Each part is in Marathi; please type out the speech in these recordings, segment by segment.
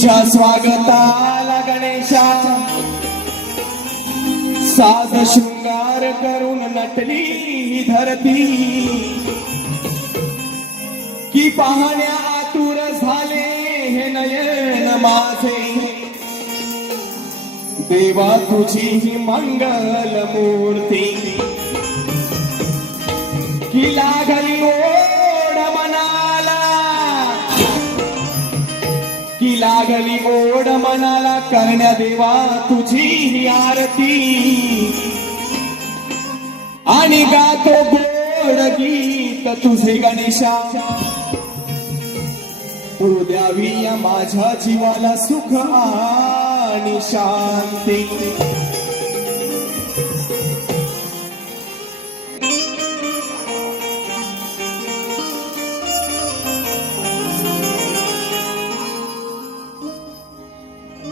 तुझ्या स्वागताला गणेशा साज शृंगार करून नटली ही धरती की पाहण्या आतुर झाले हे नयन माझे देवा तुझी ही मंगल मूर्ती की लागली ओढ मनाला की लागली ओढ मनाला करण्या देवा तुझी ही आरती आणि गातो गोड गीत तुझे गणेशा तू द्यावी या माझ्या जीवाला सुख आणि शांती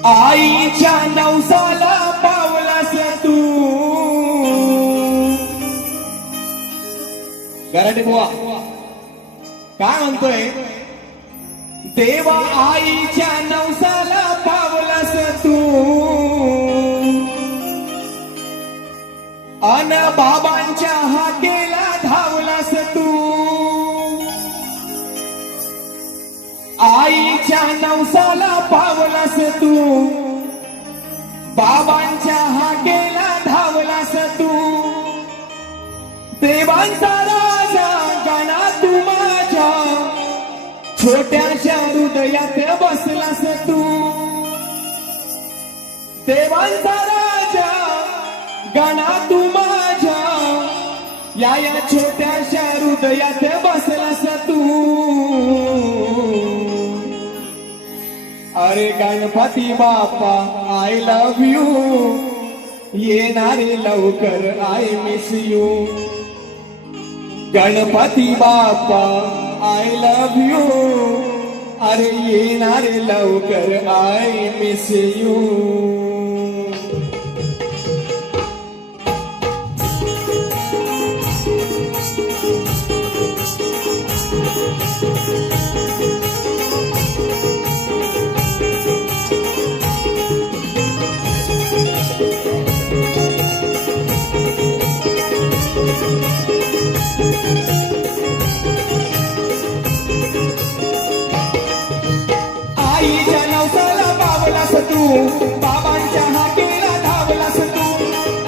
आईच्या नवसाला पावलास तू गराटे बुवा काय म्हणतोय देवा आईच्या नवसाला पावलास तू अन बाबांच्या हाकेला धावलास तू आईच्या नवसाला पावलास तू बाबांच्या हाकेला धावलास तू देवांचा राजा गणा तू माझ्या छोट्याशा हृदयात बसलास तू देवांचा राजा गणा तू माझ्या या छोट्याशा हृदयात बसलास तू अरे Ganpati Bappa I love you येणारे लवकर I miss you Ganpati Bappa I love you अरे येणारे लवकर आय मिस यू आईच्या नवसाला पावलास तू बाबांच्या हाकेला धावलास तू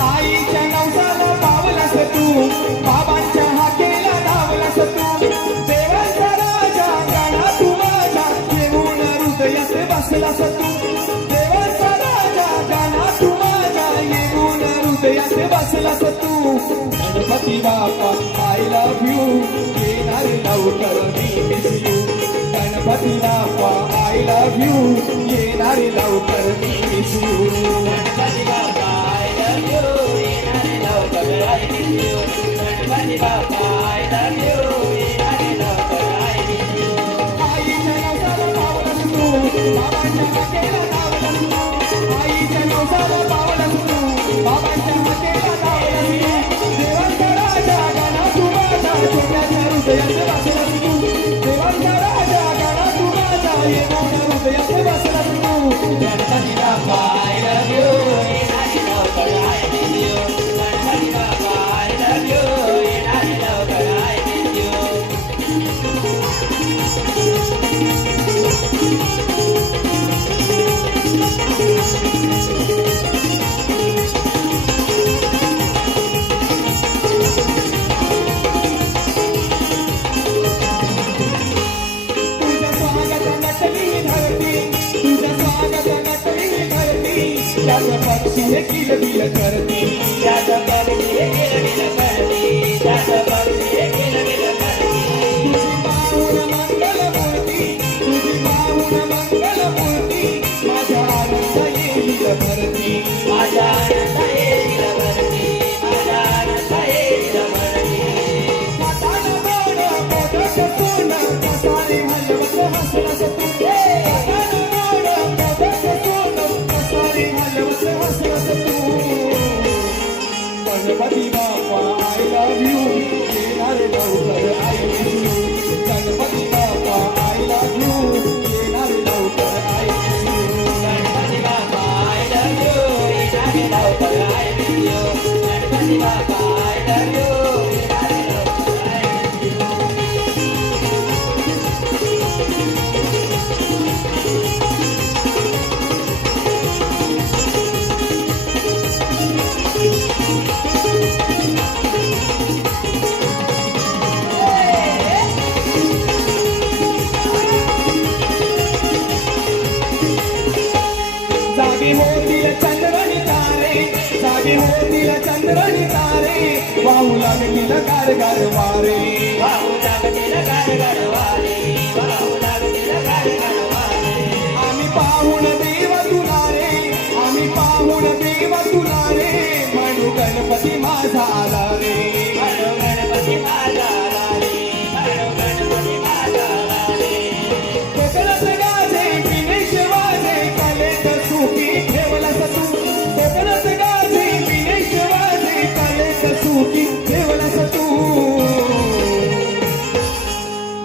आईच्या नवसाला पावलास तू बाबांच्या हाकेला धावलास तू देवांचा राजा गणा तू माझ्या येऊन हृदयात बसलास तू देवांचा राजा गणा तू माझ्या येऊन हृदयात बसलास तू Ganpati Bappa I love you येणारे लवकर मी miss you Ganpati Bappa I love you येणारे लवकर मी miss you Ganpati Bappa I love you येणारे लवकर I miss you Ganpati Bappa I love you येणारे लवकर आय मिस यू आईच्या नवसाला पावलास तू बाबांच्या हाकेला धावलास तू आईच्या नवसाला पावलास तू बाबांच्या हाकेला धावलास तू देवांचा राजा गणा तू माझ्या छोट्याशा हृदयात बसलास तू देवांचा राजा गणा तू माझ्या येऊन हृदयात बसलास तू Ganpati Bappa I love you येणारे लवकर I miss you Ganpati Bappa I love you येणारे लवकर आय मिस यू तुझं स्वागत नटली धरती तुझं स्वागत नटली धरती त्याचं पक्षी हे किलबिल करती त्याचं पक्षी हे किलबिल करती त्याचं पक्षी हे किलबिल करती तुझी पाहून मंगल मूर्ती माझ्या आनंद येईल भरती माझा आनंद येईल भरती माझा आनंद येईल भरती हाताला गोड मोदक सोनं कसारी हलवत हसलास तू हाताला गोड मोदक सोनं कसारी हलवत हसलास तू गणपती जागी होतील चंद्रनी तारे जागी होतील चंद्रनी तारे वाहू लागतील कारगार वारे वाहू लागतील कारगार वारे वाहू लागतील कारगार वारे आम्ही पाहून देव तुला रे आम्ही पाहून देव तुला रे म्हणू गणपती माझा आला रे म्हणू गणपती माझा आला रे म्हणू गणपती माझा आला रे कोकणात गाजे विनेश वाजे कलेत सुखी ठेवलास तू कोकणात गाजे विनेश वाजे कलेत सुखी ठेवलास तू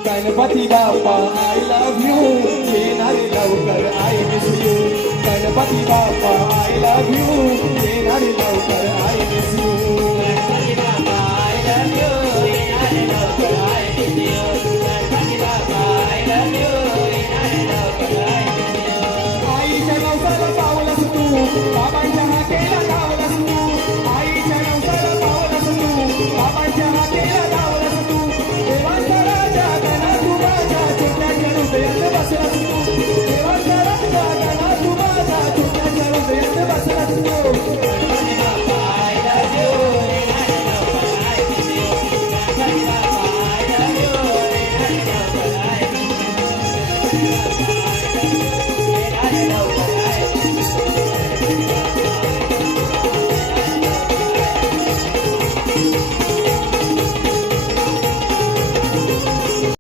Ganpati Bappa I love you येणारे लवकर I miss you Ganpati Bappa I love you येणारे लवकर आय